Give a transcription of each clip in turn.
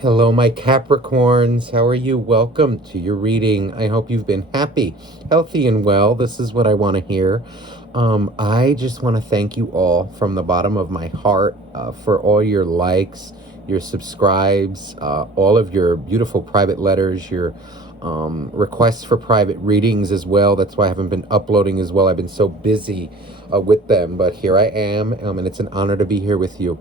Hello, my Capricorns. How are you? Welcome to your reading. I hope you've been happy, healthy, and well. This is what I want to hear. I just want to thank you all from the bottom of my heart for all your likes, your subscribes, all of your beautiful private letters, your requests for private readings as well. That's why I haven't been uploading as well. I've been so busy with them, but here I am, and it's an honor to be here with you.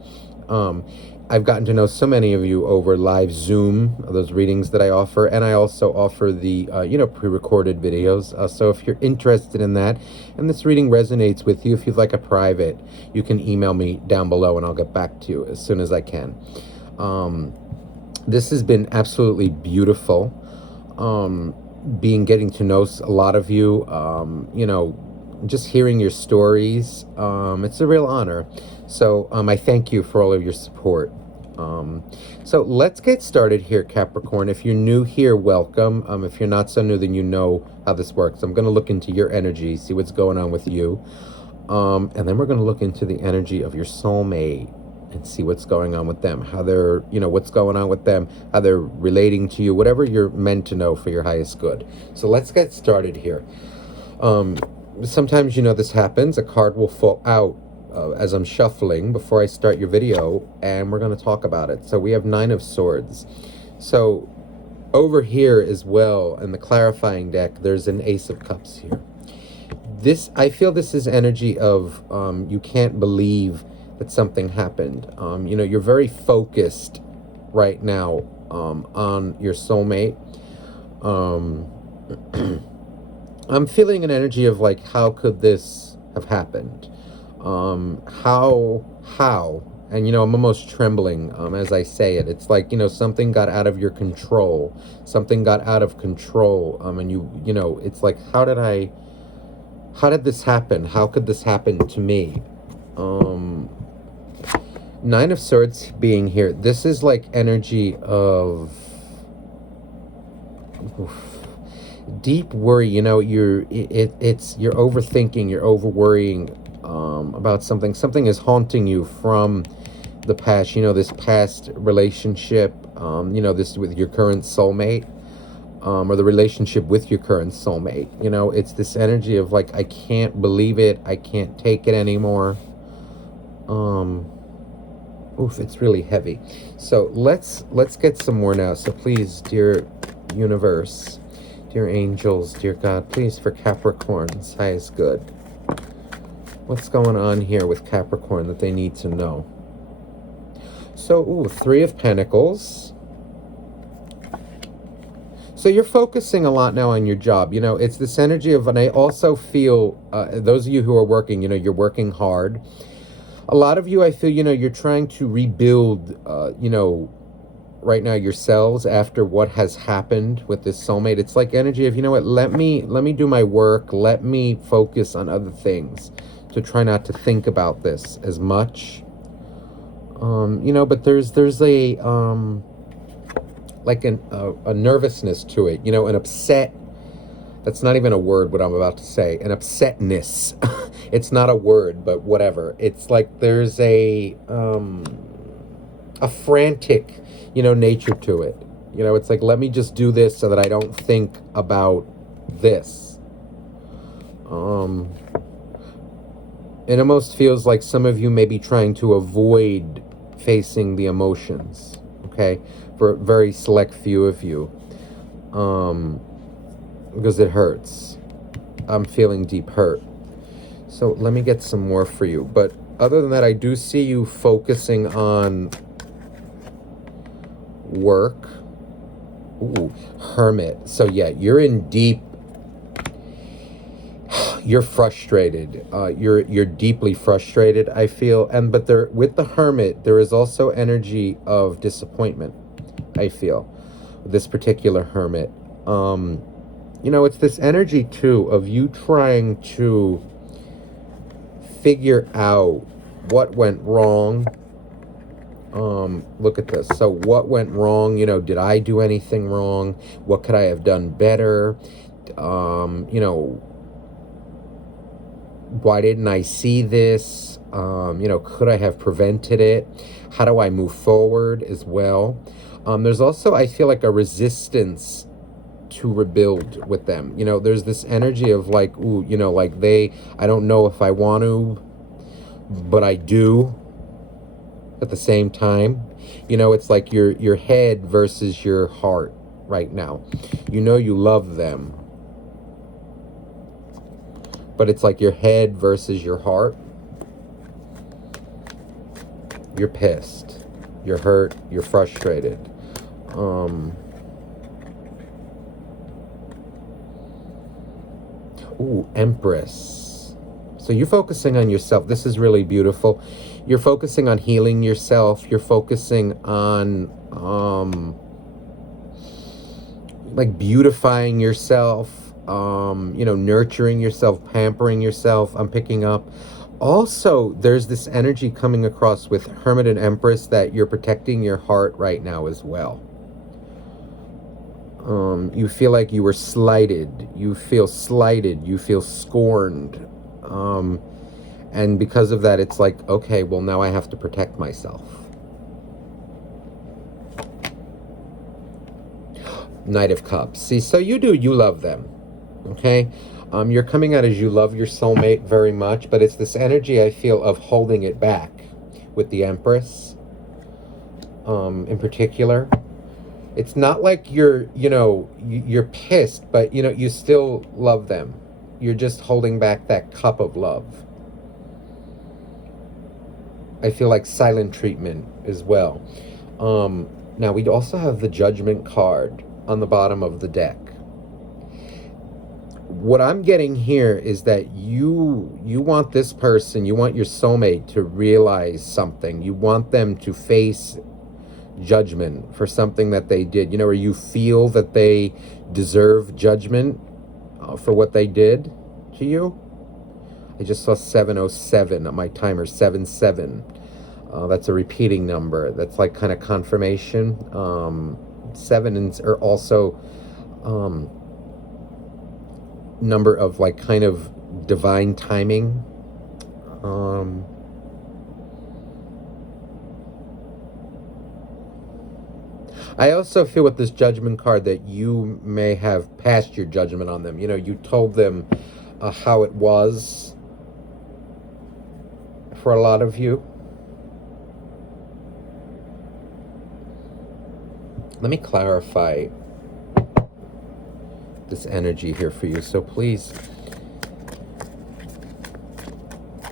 I've gotten to know so many of you over live Zoom, those readings that I offer, and I also offer the, pre-recorded videos. So if you're interested in that, and this reading resonates with you, if you'd like a private, you can email me down below, and I'll get back to you as soon as I can. This has been absolutely beautiful. Getting to know a lot of you, just hearing your stories. It's a real honor. So I thank you for all of your support. So let's get started here, Capricorn. If you're new here, welcome. If you're not so new, then you know how this works. I'm going to look into your energy, see what's going on with you. And then we're going to look into the energy of your soulmate and see what's going on with them, how they're, what's going on with them, how they're relating to you, whatever you're meant to know for your highest good. So let's get started here. Sometimes, this happens. A card will fall out as I'm shuffling before I start your video, and we're going to talk about it. So we have 9 of Swords. So over here as well, in the clarifying deck, there's an Ace of Cups here. I feel this is energy of you can't believe that something happened. You're very focused right now on your soulmate. I'm feeling an energy of like, how could this have happened? How? And, I'm almost trembling as I say it. It's like, something got out of your control. Something got out of control. And it's like, how did this happen? How could this happen to me? 9 of Swords being here. This is like energy of deep worry. You're overthinking, you're over worrying about something. Something is haunting you from the past. This past relationship. This with your current soulmate, or the relationship with your current soulmate. It's this energy of like, I can't believe it. I can't take it anymore. It's really heavy. So let's get some more now. So please, dear universe, dear angels, dear God, please, for Capricorn's highest good. What's going on here with Capricorn that they need to know? So, 3 of Pentacles. So you're focusing a lot now on your job. It's this energy of, and I also feel, those of you who are working, you're working hard. A lot of you, I feel, you're trying to rebuild, right now yourselves after what has happened with this soulmate. It's like energy of, let me do my work. Let me focus on other things to try not to think about this as much. But there's a, like a nervousness to it, an upset. That's not even a word, what I'm about to say. An upsetness. It's not a word, but whatever. It's like there's a frantic, nature to it. It's like, let me just do this so that I don't think about this. It almost feels like some of you may be trying to avoid facing the emotions, okay? For a very select few of you. Because it hurts. I'm feeling deep hurt. So let me get some more for you. But other than that, I do see you focusing on work. Hermit. So yeah, you're in deep. You're frustrated. You're deeply frustrated, I feel. But with the Hermit, there is also energy of disappointment, I feel. This particular Hermit. It's this energy, too, of you trying to figure out what went wrong. Look at this. So what went wrong? Did I do anything wrong? What could I have done better? Why didn't I see this? Could I have prevented it? How do I move forward as well? There's also, I feel like, a resistance to rebuild with them. There's this energy of like, ooh, like I don't know if I want to, but I do at the same time. It's like your head versus your heart right now. You love them, but it's like your head versus your heart. You're pissed, you're hurt, you're frustrated. Empress. So you're focusing on yourself. This is really beautiful. You're focusing on healing yourself. You're focusing on like beautifying yourself, nurturing yourself, pampering yourself. I'm picking up. Also, there's this energy coming across with Hermit and Empress that you're protecting your heart right now as well. You feel like you were slighted. You feel slighted. You feel scorned. And because of that, it's like, okay, well, now I have to protect myself. Knight of Cups. See, so you love them. Okay? You're coming out as you love your soulmate very much, but it's this energy, I feel, of holding it back with the Empress, in particular. It's not like you're pissed, but, you still love them. You're just holding back that cup of love. I feel like silent treatment as well. Now, we also have the Judgment card on the bottom of the deck. What I'm getting here is that you want this person, you want your soulmate to realize something. You want them to face judgment for something that they did, or you feel that they deserve judgment for what they did to you. I just saw 707 on my timer, 77. That's a repeating number. That's like kind of confirmation. Sevens are also number of like kind of divine timing. I also feel with this Judgment card that you may have passed your judgment on them. You told them how it was for a lot of you. Let me clarify this energy here for you. So please,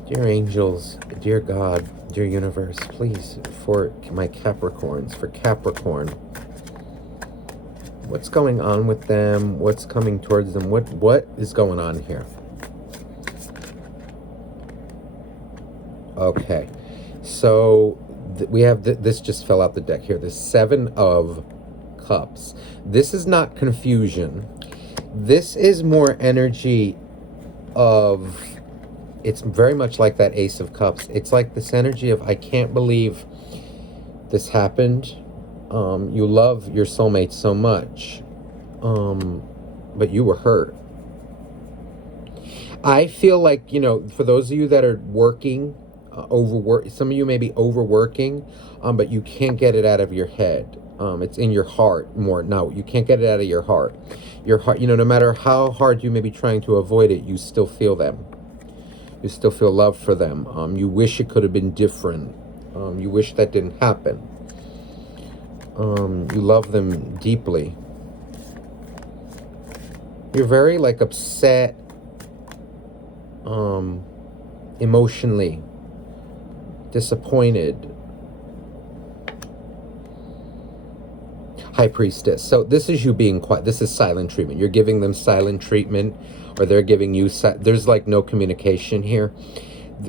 dear angels, dear God, dear universe, please, for my Capricorns, for Capricorn, what's going on with them? What's coming towards them? What is going on here? Okay, so we have this just fell out the deck here. The 7 of Cups. This is not confusion. This is more energy of, it's very much like that Ace of Cups. It's like this energy of, I can't believe this happened. You love your soulmate so much, but you were hurt. I feel like, for those of you that are working, some of you may be overworking, but you can't get it out of your head. It's in your heart more. No, you can't get it out of your heart. Your heart, no matter how hard you may be trying to avoid it, you still feel them. You still feel love for them. You wish it could have been different. You wish that didn't happen. You love them deeply. You're very like upset, emotionally disappointed. High Priestess. So this is you being quiet. This is silent treatment. You're giving them silent treatment, or they're giving you there's like no communication here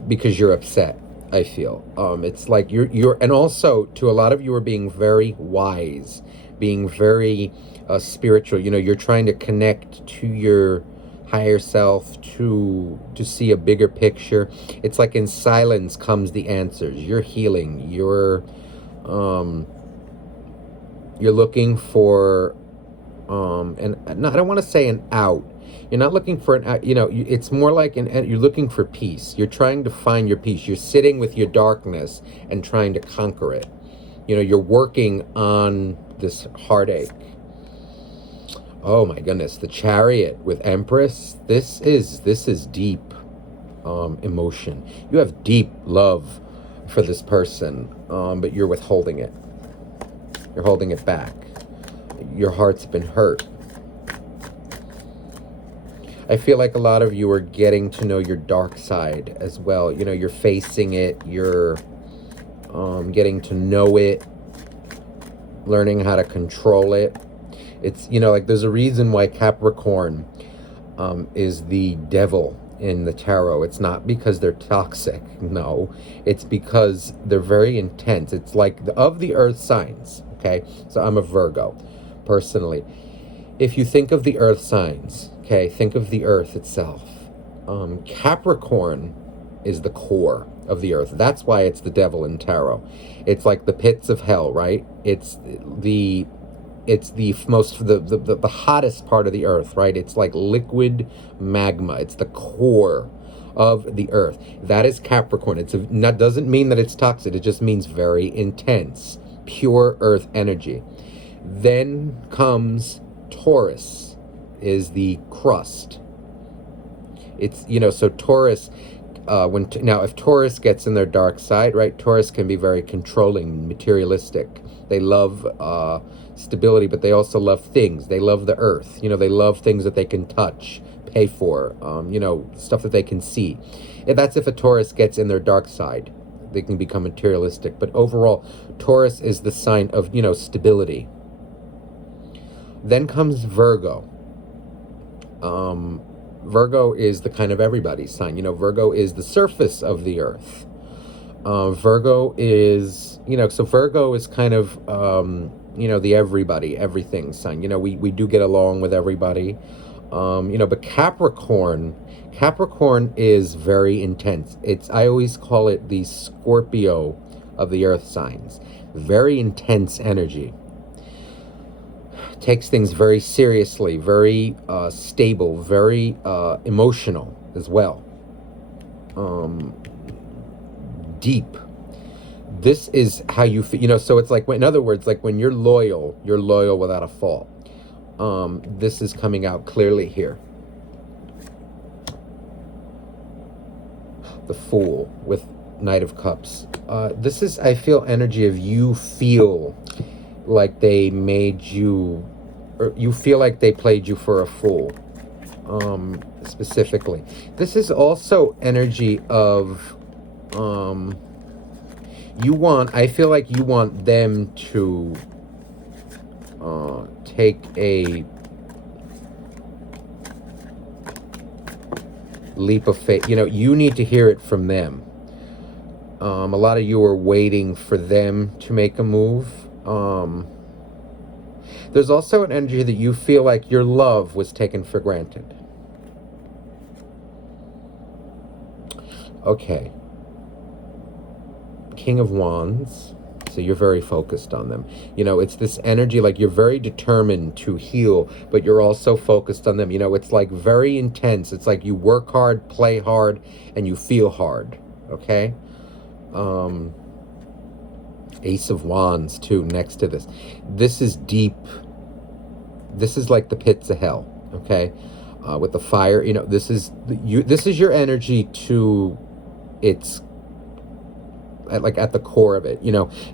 because you're upset, I feel. It's like you're and also to a lot of you are being very wise, being very spiritual. You're trying to connect to your higher self to see a bigger picture. It's like in silence comes the answers. You're healing. You're looking for and no, I don't want to say an out, You're not looking for it's more like you're looking for peace. You're trying to find your peace. You're sitting with your darkness and trying to conquer it. You're working on this heartache. Oh my goodness, the Chariot with Empress. This is deep emotion. You have deep love for this person, but you're withholding it. You're holding it back. Your heart's been hurt. I feel like a lot of you are getting to know your dark side as well. You're facing it. You're getting to know it, learning how to control it. It's, like there's a reason why Capricorn is the devil in the tarot. It's not because they're toxic. No, it's because they're very intense. It's like of the earth signs. Okay. So I'm a Virgo personally. If you think of the earth signs, okay, think of the earth itself. Capricorn is the core of the earth. That's why it's the devil in tarot. It's like the pits of hell, right? It's the hottest part of the earth, right? It's like liquid magma. It's the core of the earth. That is Capricorn. That doesn't mean that it's toxic. It just means very intense, pure earth energy. Then comes Taurus, is the crust. It's, so Taurus, if Taurus gets in their dark side, right, Taurus can be very controlling, materialistic. They love stability, but they also love things. They love the earth. They love things that they can touch, pay for, stuff that they can see. And that's if a Taurus gets in their dark side. They can become materialistic. But overall, Taurus is the sign of, stability. Then comes Virgo. Virgo is the kind of everybody sign. Virgo is the surface of the earth. Virgo is, so Virgo is kind of, the everybody, everything sign. We do get along with everybody. But Capricorn is very intense. I always call it the Scorpio of the earth signs. Very intense energy. Takes things very seriously, very stable, very emotional as well. Deep. This is how you feel, so it's like, in other words, like when you're loyal without a fault. This is coming out clearly here. The Fool with Knight of Cups. This is, I feel, energy of you feel like they made you, or you feel like they played you for a fool, specifically. This is also energy of, I feel like you want them to take a leap of faith. You need to hear it from them. A lot of you are waiting for them to make a move. There's also an energy that you feel like your love was taken for granted. Okay. King of Wands. So you're very focused on them. It's this energy like you're very determined to heal, but you're also focused on them. It's like very intense. It's like you work hard, play hard, and you feel hard. Okay? Ace of Wands too next to this. This is deep. This is like the pits of hell. Okay, with the fire. This is your energy to its at the core of it.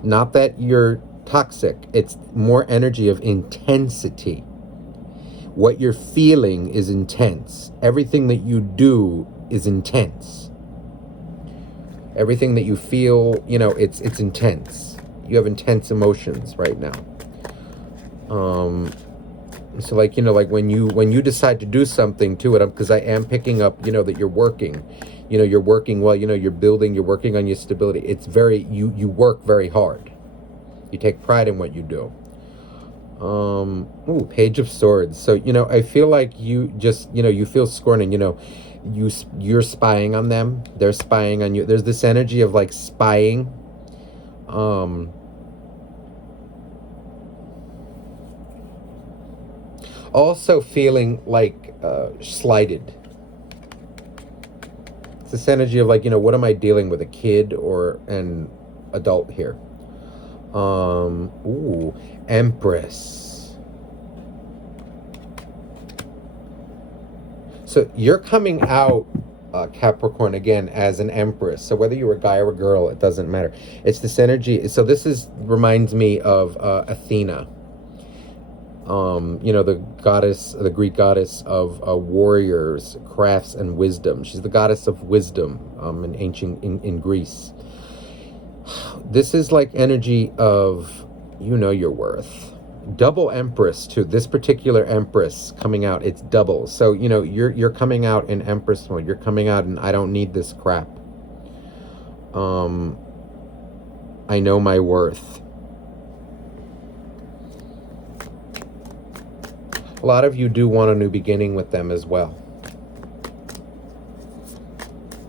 Not that you're toxic. It's more energy of intensity. What you're feeling is intense. Everything that you do is intense. Everything that you feel, it's intense. You have intense emotions right now. So like, when you decide to do something to it, because I am picking up, that you're working, you're working well, you're building, you're working on your stability. It's very, you work very hard. You take pride in what you do. Page of Swords. So, I feel like you just, you feel scorning, you're spying on them. They're spying on you. There's this energy of like spying. Also feeling like slighted. It's this energy of like, what am I dealing with, a kid or an adult here? Ooh, Empress. So you're coming out, Capricorn, again, as an Empress. So whether you're a guy or a girl, it doesn't matter. It's this energy. So this reminds me of Athena. The goddess, the Greek goddess of warriors, crafts, and wisdom. She's the goddess of wisdom in in Greece. This is like energy of, your worth. Double Empress too. This particular Empress coming out, it's double. So, you're coming out in Empress mode. You're coming out and I don't need this crap. I know my worth. A lot of you do want a new beginning with them as well.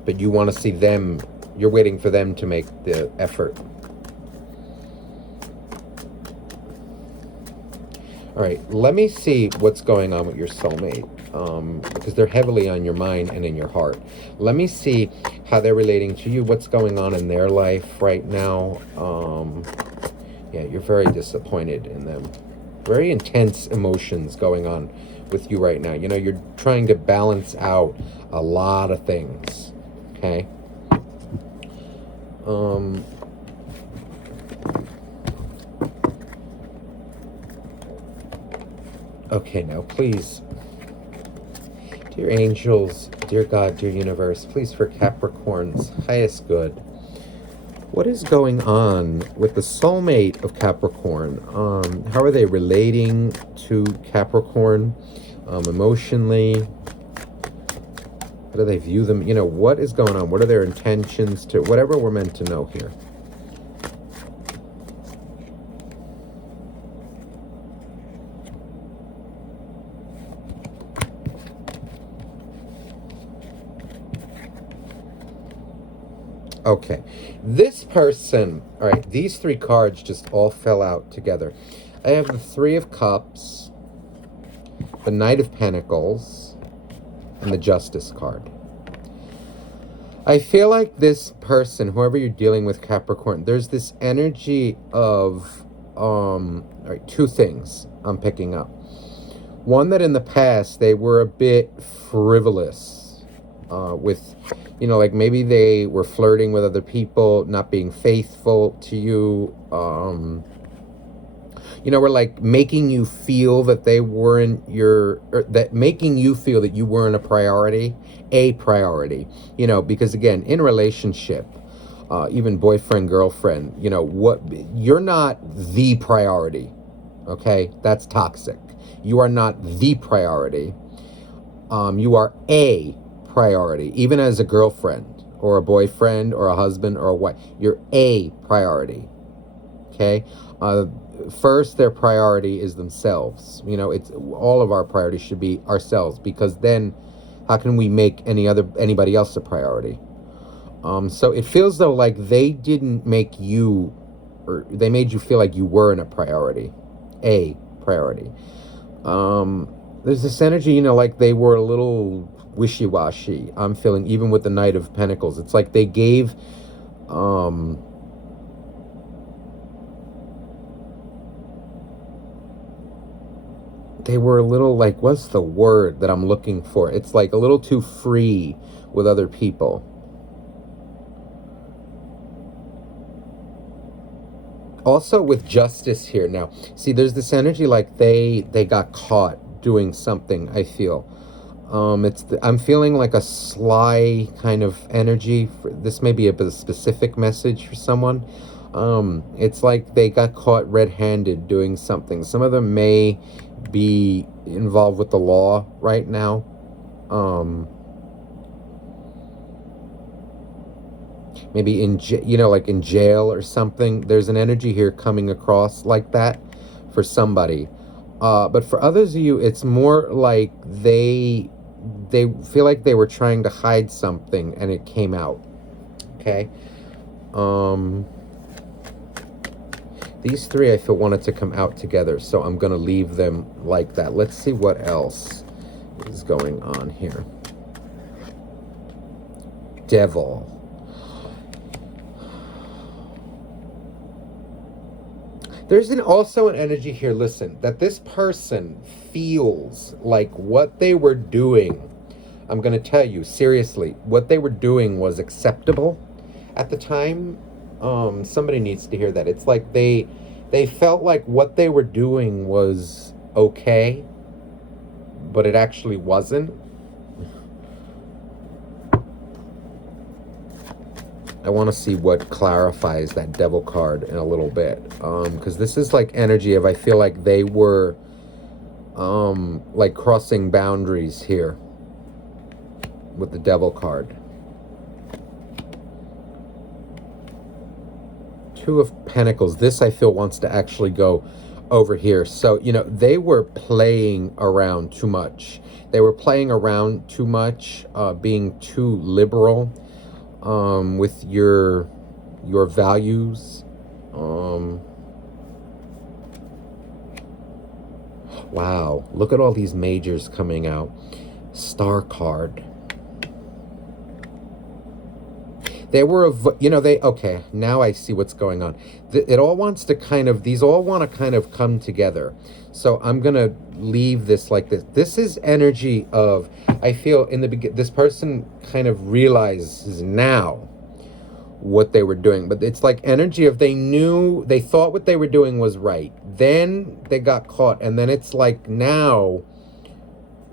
But you want to see them, you're waiting for them to make the effort. All right, let me see what's going on with your soulmate, because they're heavily on your mind and in your heart. Let me see how they're relating to you, what's going on in their life right now. Yeah, you're very disappointed in them. Very intense emotions going on with you right now. You're trying to balance out a lot of things, okay? Okay, now please, dear angels, dear God, dear universe, please for Capricorn's highest good, what is going on with the soulmate of Capricorn? How are they relating to Capricorn emotionally? How do they view them? What is going on? What are their intentions to whatever we're meant to know here? Okay, this person, all right, these three cards just all fell out together. I have the Three of Cups, the Knight of Pentacles, and the Justice card. I feel like this person, whoever you're dealing with, Capricorn, there's this energy of, all right, two things I'm picking up. One, that in the past, they were a bit frivolous with, like maybe they were flirting with other people, not being faithful to you, were like making you feel that they weren't making you feel that you weren't a priority, because again, in relationship, even boyfriend, girlfriend, you're not the priority, okay? That's toxic. You are not the priority. You are a priority, even as a girlfriend or a boyfriend or a husband or a wife. You're a priority, okay? First, their priority is themselves. It's all of our priorities should be ourselves, because then how can we make anybody else a priority? So it feels though like they didn't make you, or they made you feel like you weren't a priority. There's this energy, like they were a little wishy-washy. I'm feeling, even with the Knight of Pentacles, it's like they gave, they were a little like, what's the word that I'm looking for? It's like a little too free with other people. Also with Justice here now. See, there's this energy like they got caught doing something, I feel. I'm feeling like a sly kind of energy. This may be a specific message for someone. It's like they got caught red-handed doing something. Some of them may be involved with the law right now. Maybe in like in jail or something. There's an energy here coming across like that for somebody. But for others of you, it's more like they feel like they were trying to hide something and it came out. Okay. These three I feel wanted to come out together, so I'm going to leave them like that. Let's see what else What is going on here? Devil. There's also an energy here, listen, that this person feels like what they were doing, I'm going to tell you, seriously, what they were doing was acceptable at the time. Somebody needs to hear that. It's like they felt like what they were doing was okay, but it actually wasn't. I want to see what clarifies that devil card in a little bit, because this is like energy of, I feel like they were like crossing boundaries here with the devil card. Two of Pentacles. This, I feel, wants to actually go over here. So, you know, they were playing around too much. They were playing around too much, being too liberal with your values. Wow, look at all these majors coming out. Star card. They were, okay, now I see what's going on. It all wants to kind of, these all want to kind of come together. So I'm going to leave this like this. This is energy of, I feel in the beginning, this person kind of realizes now what they were doing. But it's like energy of, they thought what they were doing was right. Then they got caught. And then it's like now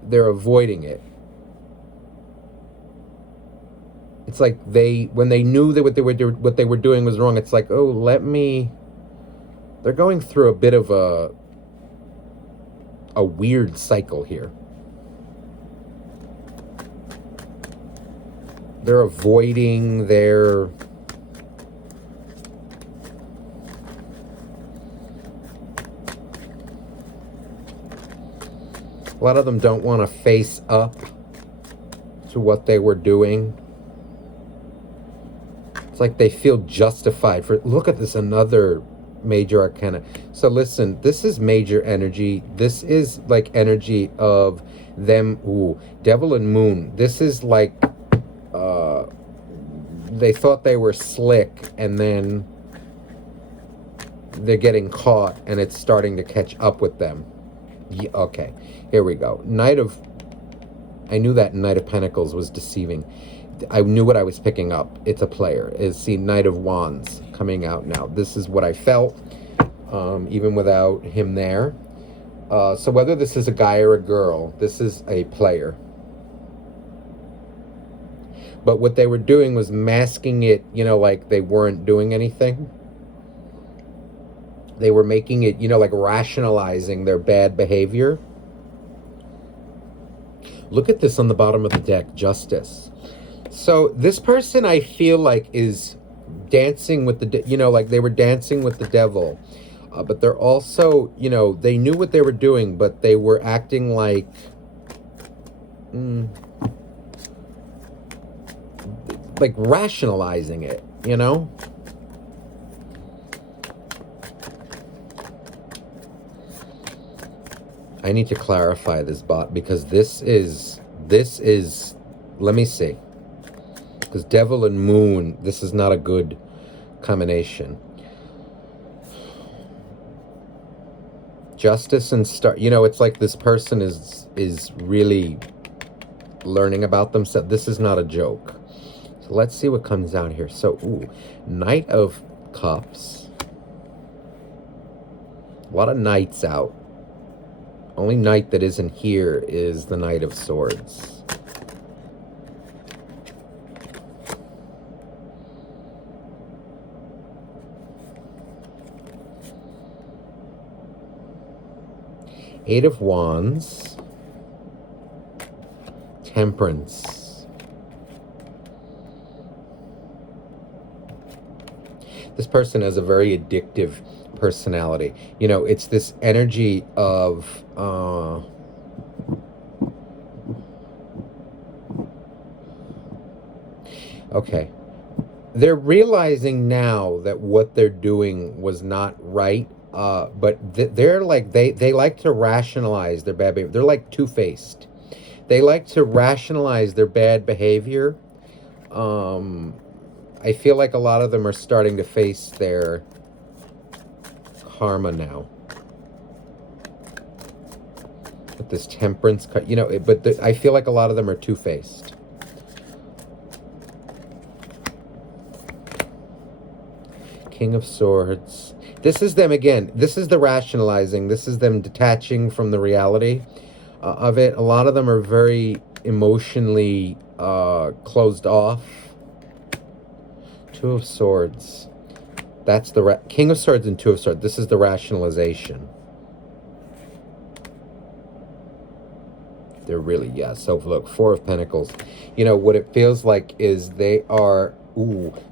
they're avoiding it. It's like when they knew that what they were doing was wrong, it's like, oh, they're going through a bit of a weird cycle here. They're avoiding their, a lot of them don't want to face up to what they were doing. It's like they feel justified for, look at this, another major arcana. So listen, this is major energy. This is like energy of them, devil and moon. This is like, they thought they were slick, and then they're getting caught, and it's starting to catch up with them. Yeah, okay, here we go. I knew that Knight of Pentacles was deceiving. I knew what I was picking up. It's a player. See, Knight of Wands coming out now. This is what I felt, even without him there. So whether this is a guy or a girl, this is a player. But what they were doing was masking it, like they weren't doing anything. They were making it, like rationalizing their bad behavior. Look at this on the bottom of the deck, Justice. So this person, I feel like, is dancing with the, like they were dancing with the devil. But they're also, they knew what they were doing, but they were acting like, like rationalizing it, I need to clarify this bot, because this is, let me see. Because devil and moon, this is not a good combination. Justice and star, it's like this person is really learning about themselves. This is not a joke. So let's see what comes out here. So, Knight of Cups. A lot of knights out. Only knight that isn't here is the Knight of Swords. Eight of Wands. Temperance. This person has a very addictive personality. It's this energy of okay. They're realizing now that what they're doing was not right, but they're like, they like to rationalize their bad behavior. They're like two-faced. They like to rationalize their bad behavior. I feel like a lot of them are starting to face their karma now. With this temperance, I feel like a lot of them are two-faced. King of Swords. This is them again. This is the rationalizing. This is them detaching from the reality of it. A lot of them are very emotionally closed off. Two of Swords. That's the King of Swords and Two of Swords. This is the rationalization. They're really, yeah. So look, Four of Pentacles. You know, what it feels like is they are,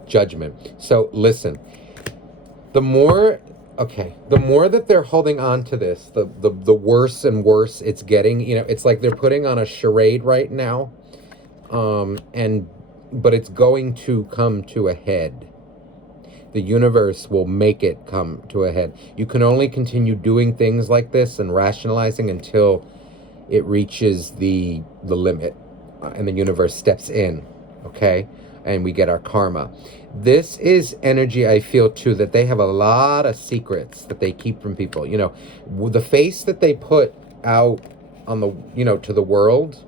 Judgment. So listen, the more that they're holding on to this, the worse and worse it's getting. You know, it's like they're putting on a charade right now. But it's going to come to a head. The universe will make it come to a head. You can only continue doing things like this and rationalizing until it reaches the limit, and the universe steps in, okay? And we get our karma. This is energy, I feel, too, that they have a lot of secrets that they keep from people. You know, the face that they put out on the, to the world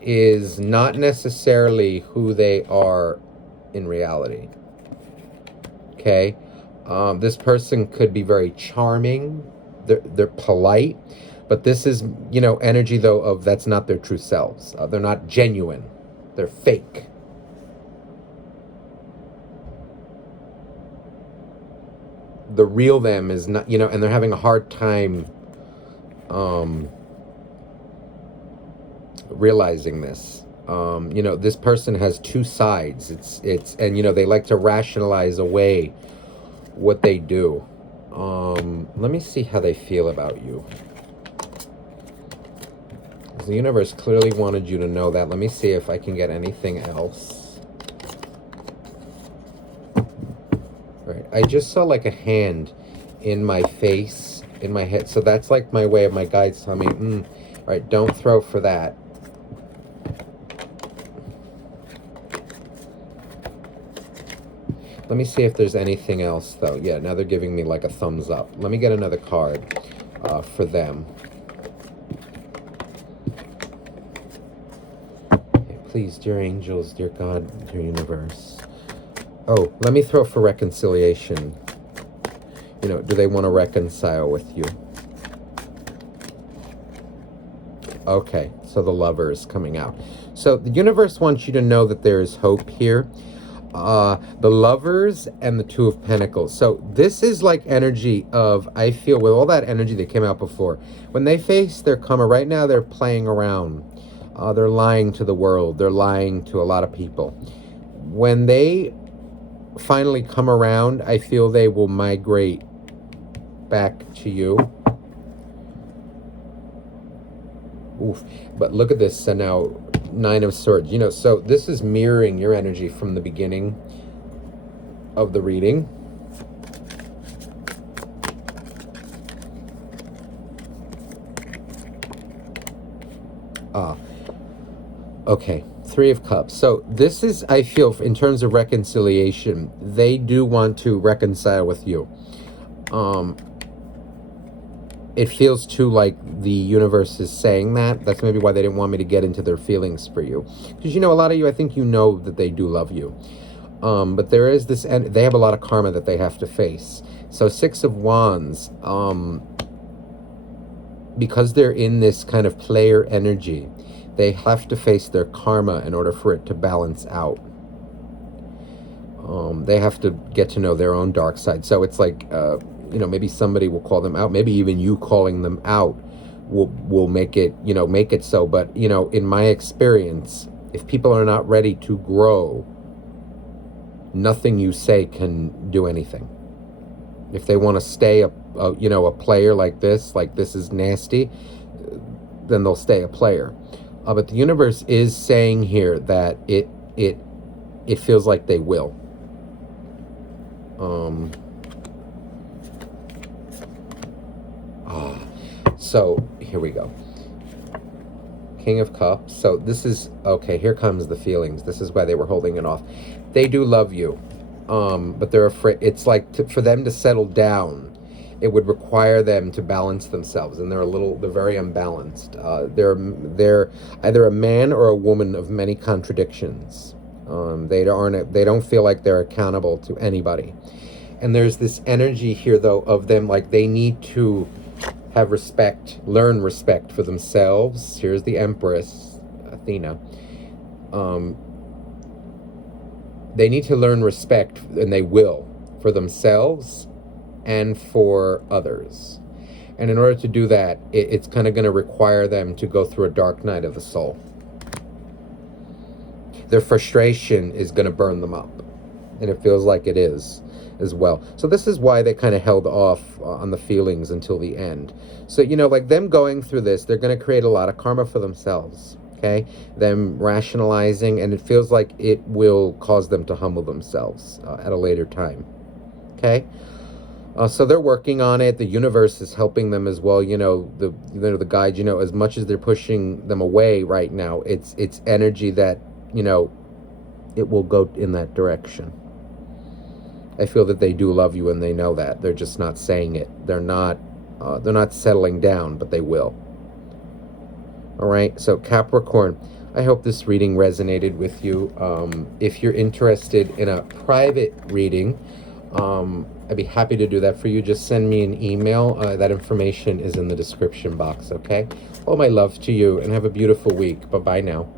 is not necessarily who they are in reality. Okay? This person could be very charming. They're polite. But this is, energy, though, of that's not their true selves. They're not genuine. They're fake. The real them is not, and they're having a hard time realizing this. This person has two sides. And they like to rationalize away what they do. Let me see how they feel about you. The universe clearly wanted you to know that. Let me see if I can get anything else. Right. I just saw like a hand in my face, in my head. So that's like my way of my guides telling me, all right, don't throw for that. Let me see if there's anything else, though. Yeah, now they're giving me like a thumbs up. Let me get another card for them. Okay, please, dear angels, dear God, dear universe. Oh, let me throw for reconciliation. Do they want to reconcile with you? Okay, so the Lover is coming out. So the universe wants you to know that there is hope here. The Lovers and the Two of Pentacles. So this is like energy of, I feel, with all that energy that came out before, when they face their karma, right now they're playing around. They're lying to the world. They're lying to a lot of people. When they finally come around, I feel they will migrate back to you. Oof. But look at this. So now, Nine of Swords. So this is mirroring your energy from the beginning of the reading. Okay. Three of Cups. So this is, I feel, in terms of reconciliation, they do want to reconcile with you. It feels too like the universe is saying that. That's maybe why they didn't want me to get into their feelings for you. Because, a lot of you, I think that they do love you. But there is this, and they have a lot of karma that they have to face. So Six of Wands, because they're in this kind of player energy, they have to face their karma in order for it to balance out. They have to get to know their own dark side. So it's like, maybe somebody will call them out. Maybe even you calling them out will make it, make it so. But, in my experience, if people are not ready to grow, nothing you say can do anything. If they want to stay a player like this is nasty, then they'll stay a player. But the universe is saying here that it feels like they will. So here we go. King of Cups. So this is, okay, here comes the feelings. This is why they were holding it off. They do love you, but they're afraid. It's like for them to settle down, it would require them to balance themselves, and they're very unbalanced. They're either a man or a woman of many contradictions. They don't feel like they're accountable to anybody. And there's this energy here, though, of them like they need to have respect, learn respect for themselves. Here's the Empress, Athena. They need to learn respect, and they will, for themselves and for others. And in order to do that, it's kind of going to require them to go through a dark night of the soul. Their frustration is going to burn them up. And it feels like it is as well. So this is why they kind of held off on the feelings until the end. So, like them going through this, they're going to create a lot of karma for themselves. Okay? Them rationalizing, and it feels like it will cause them to humble themselves at a later time. Okay? So they're working on it. The universe is helping them as well. The guide, as much as they're pushing them away right now, it's energy that, it will go in that direction. I feel that they do love you, and they know that. They're just not saying it. They're not settling down, but they will. All right, so Capricorn, I hope this reading resonated with you. If you're interested in a private reading, I'd be happy to do that for you. Just send me an email. That information is in the description box, okay? All my love to you, and have a beautiful week. Bye-bye now.